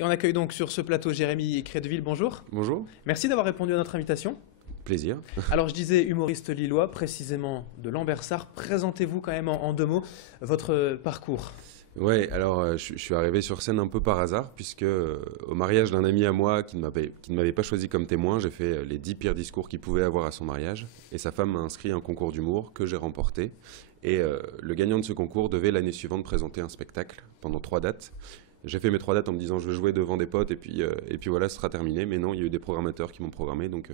Et on accueille donc sur ce plateau Jérémy Crédville, bonjour. Bonjour, Merci d'avoir répondu à notre invitation. plaisir. Alors je disais humoriste lillois, précisément de Lambersart. Présentez-vous quand même en deux mots votre parcours. Ouais, alors je suis arrivé sur scène un peu par hasard, puisque au mariage d'un ami à moi qui ne m'avait pas choisi comme témoin, j'ai fait les 10 pires discours qu'il pouvait avoir à son mariage. Et sa femme m'a inscrit à un concours d'humour que j'ai remporté. Et le gagnant de ce concours devait l'année suivante présenter un spectacle pendant 3 dates. J'ai fait mes 3 dates en me disant je vais jouer devant des potes et puis voilà, ce sera terminé. Mais non, il y a eu des programmateurs qui m'ont programmé, donc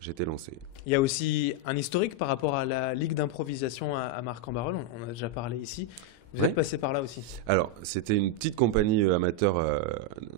j'étais lancé. Il y a aussi un historique par rapport à la Ligue d'improvisation à Marc-en-Barœul, on en a déjà parlé ici. Vous Ouais. êtes passé par là aussi. Alors, c'était une petite compagnie amateur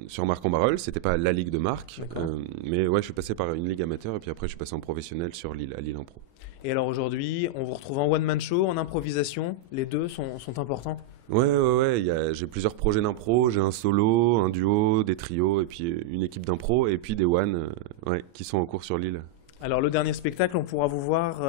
sur Marc-en-Barœul. C'était pas la Ligue de Marc, D'accord. mais ouais, je suis passé par une ligue amateur et puis après je suis passé en professionnel sur Lille, à Lille en pro. Et alors aujourd'hui, on vous retrouve en one-man show, en improvisation. Les deux sont importants. Ouais, j'ai plusieurs projets d'impro. J'ai un solo, un duo, des trios et puis une équipe d'impro et puis des one ouais, qui sont en cours sur Lille. Alors le dernier spectacle, on pourra vous voir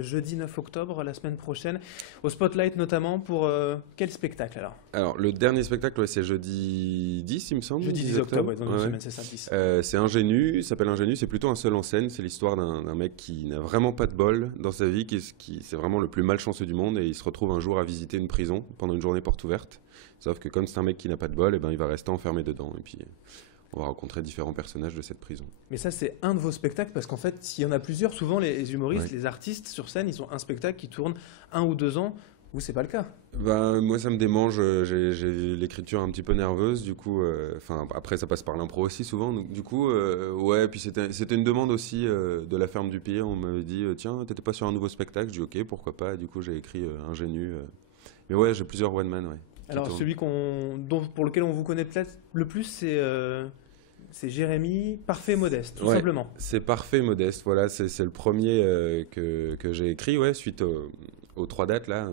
jeudi 9 octobre, la semaine prochaine, au Spotlight notamment pour quel spectacle alors? Alors, le dernier spectacle, ouais, c'est jeudi 10, il me semble. Jeudi 10 octobre, ouais, dans une semaine, c'est ça, 10. C'est Ingénu, il s'appelle Ingénu, c'est plutôt un seul en scène. C'est l'histoire d'un mec qui n'a vraiment pas de bol dans sa vie, c'est vraiment le plus malchanceux du monde et il se retrouve un jour à visiter une prison pendant une journée porte ouverte. Sauf que comme c'est un mec qui n'a pas de bol, eh ben, il va rester enfermé dedans et puis on va rencontrer différents personnages de cette prison. Mais ça, c'est un de vos spectacles parce qu'en fait, s'il y en a plusieurs, souvent les humoristes, Ouais. les artistes sur scène, ils ont un spectacle qui tourne 1 ou 2 ans. Vous, c'est pas le cas. Ben, moi, ça me démange, j'ai l'écriture un petit peu nerveuse, du coup, enfin, après, ça passe par l'impro aussi souvent, donc du coup, ouais, puis c'était une demande aussi de la Ferme du Pire, on m'avait dit, tiens, t'étais pas sur un nouveau spectacle, je dis, ok, pourquoi pas, et du coup, j'ai écrit Ingénu, mais ouais, j'ai plusieurs one-man, ouais, qui Alors, tournent. celui pour lequel on vous connaît peut-être le plus, c'est Jérémy, parfait et modeste, tout Ouais, simplement. c'est parfait, modeste. Voilà, c'est le premier que j'ai écrit, ouais, suite aux 3 dates là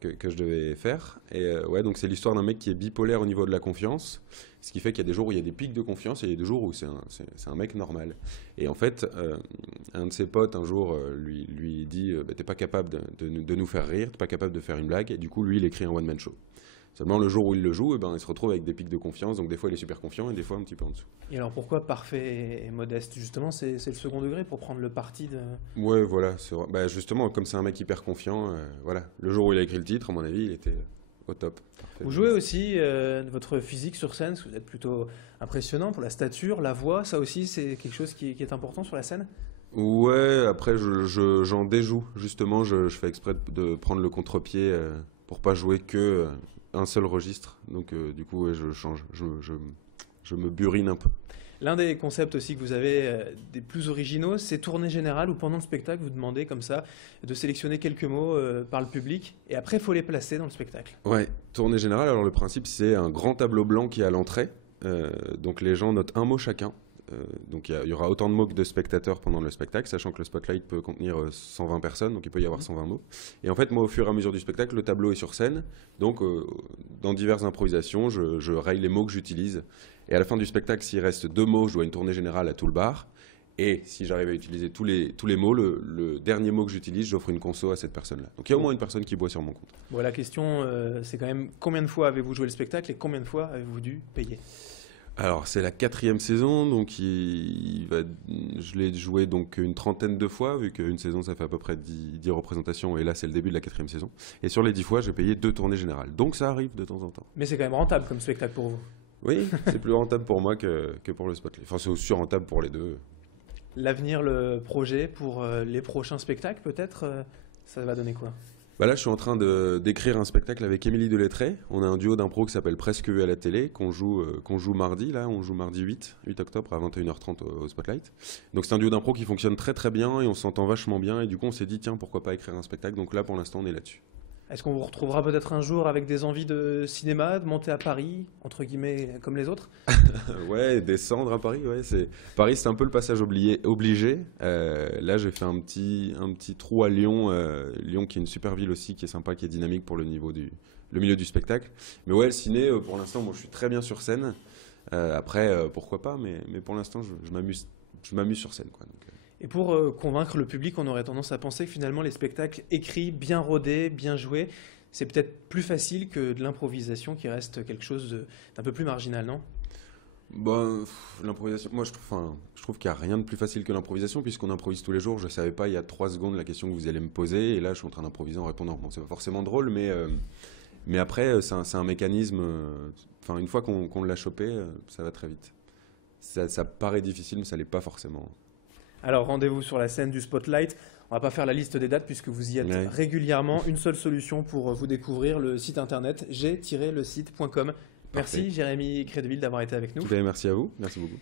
que je devais faire. Et ouais, donc c'est l'histoire d'un mec qui est bipolaire au niveau de la confiance, ce qui fait qu'il y a des jours où il y a des pics de confiance et il y a des jours où c'est un mec normal. Et en fait, un de ses potes un jour lui dit, bah, t'es pas capable de nous faire rire, t'es pas capable de faire une blague. Et du coup, lui, il écrit un one man show. Seulement le jour où il le joue, eh ben, il se retrouve avec des pics de confiance. Donc des fois, il est super confiant et des fois un petit peu en dessous. Et alors, pourquoi parfait et modeste? Justement, c'est le second degré pour prendre le parti de... Ouais, voilà. Bah, justement, comme c'est un mec hyper confiant, voilà. Le jour où il a écrit le titre, à mon avis, il était au top. Parfait. Vous jouez aussi de votre physique sur scène, parce que vous êtes plutôt impressionnant pour la stature, la voix, ça aussi c'est quelque chose qui est important sur la scène? Ouais, après, j'en déjoue. Justement, je fais exprès de prendre le contre-pied pour pas jouer que un seul registre. Donc, du coup, ouais, je change. Je me burine un peu. L'un des concepts aussi que vous avez des plus originaux, c'est tournée générale où pendant le spectacle, vous demandez comme ça de sélectionner quelques mots par le public et après il faut les placer dans le spectacle. Ouais, tournée générale. Alors, le principe, c'est un grand tableau blanc qui est à l'entrée. Donc, les gens notent un mot chacun. Donc il y aura autant de mots que de spectateurs pendant le spectacle, sachant que le spotlight peut contenir 120 personnes, donc il peut y avoir 120 mots. Et en fait, moi, au fur et à mesure du spectacle, le tableau est sur scène, donc dans diverses improvisations, je raye les mots que j'utilise. Et à la fin du spectacle, s'il reste 2 mots, je dois une tournée générale à tout le bar. Et si j'arrive à utiliser tous les mots, le dernier mot que j'utilise, j'offre une conso à cette personne-là. Donc il y a au moins une personne qui boit sur mon compte. Bon, la question, c'est quand même combien de fois avez-vous joué le spectacle et combien de fois avez-vous dû payer? Alors c'est la 4e saison, donc je l'ai joué donc une trentaine de fois, vu qu'une saison ça fait à peu près 10 représentations, et là c'est le début de la 4e saison. Et sur les 10 fois, j'ai payé 2 tournées générales, donc ça arrive de temps en temps. Mais c'est quand même rentable comme spectacle pour vous. Oui, c'est plus rentable pour moi que pour le Spotlight. Enfin, c'est aussi rentable pour les deux. L'avenir, le projet pour les prochains spectacles peut-être, ça va donner quoi? Bah là, je suis en train d'écrire un spectacle avec Émilie Delettré. On a un duo d'impro qui s'appelle Presque vu à la télé, qu'on joue mardi, là, on joue mardi 8 octobre à 21h30 au Spotlight. Donc c'est un duo d'impro qui fonctionne très très bien et on s'entend vachement bien. Et du coup, on s'est dit, tiens, pourquoi pas écrire un spectacle. Donc là, pour l'instant, on est là-dessus. Est-ce qu'on vous retrouvera peut-être un jour avec des envies de cinéma, de monter à Paris, entre guillemets, comme les autres? Ouais, descendre à Paris, ouais, Paris, c'est un peu le passage obligé. Là, j'ai fait un petit trou à Lyon, Lyon qui est une super ville aussi, qui est sympa, qui est dynamique pour le milieu du spectacle. Mais ouais, le ciné, pour l'instant, moi, je suis très bien sur scène. Après, pourquoi pas, mais pour l'instant, je m'amuse sur scène, quoi. Donc, Et pour convaincre le public, on aurait tendance à penser que finalement les spectacles écrits, bien rodés, bien joués, c'est peut-être plus facile que de l'improvisation qui reste quelque chose d'un peu plus marginal, non? L'improvisation, moi je trouve qu'il n'y a rien de plus facile que l'improvisation puisqu'on improvise tous les jours. Je ne savais pas il y a 3 secondes la question que vous allez me poser et là je suis en train d'improviser en répondant. Bon, c'est pas forcément drôle, mais après c'est un mécanisme. Une fois qu'on l'a chopé, ça va très vite. Ça paraît difficile, mais ça l'est pas forcément. Alors rendez-vous sur la scène du Spotlight. On va pas faire la liste des dates puisque vous y êtes Ouais. régulièrement. Une seule solution pour vous découvrir, le site internet g-le-site.com. Parfait. Merci Jérémy Crédville d'avoir été avec nous. Merci à vous, merci beaucoup.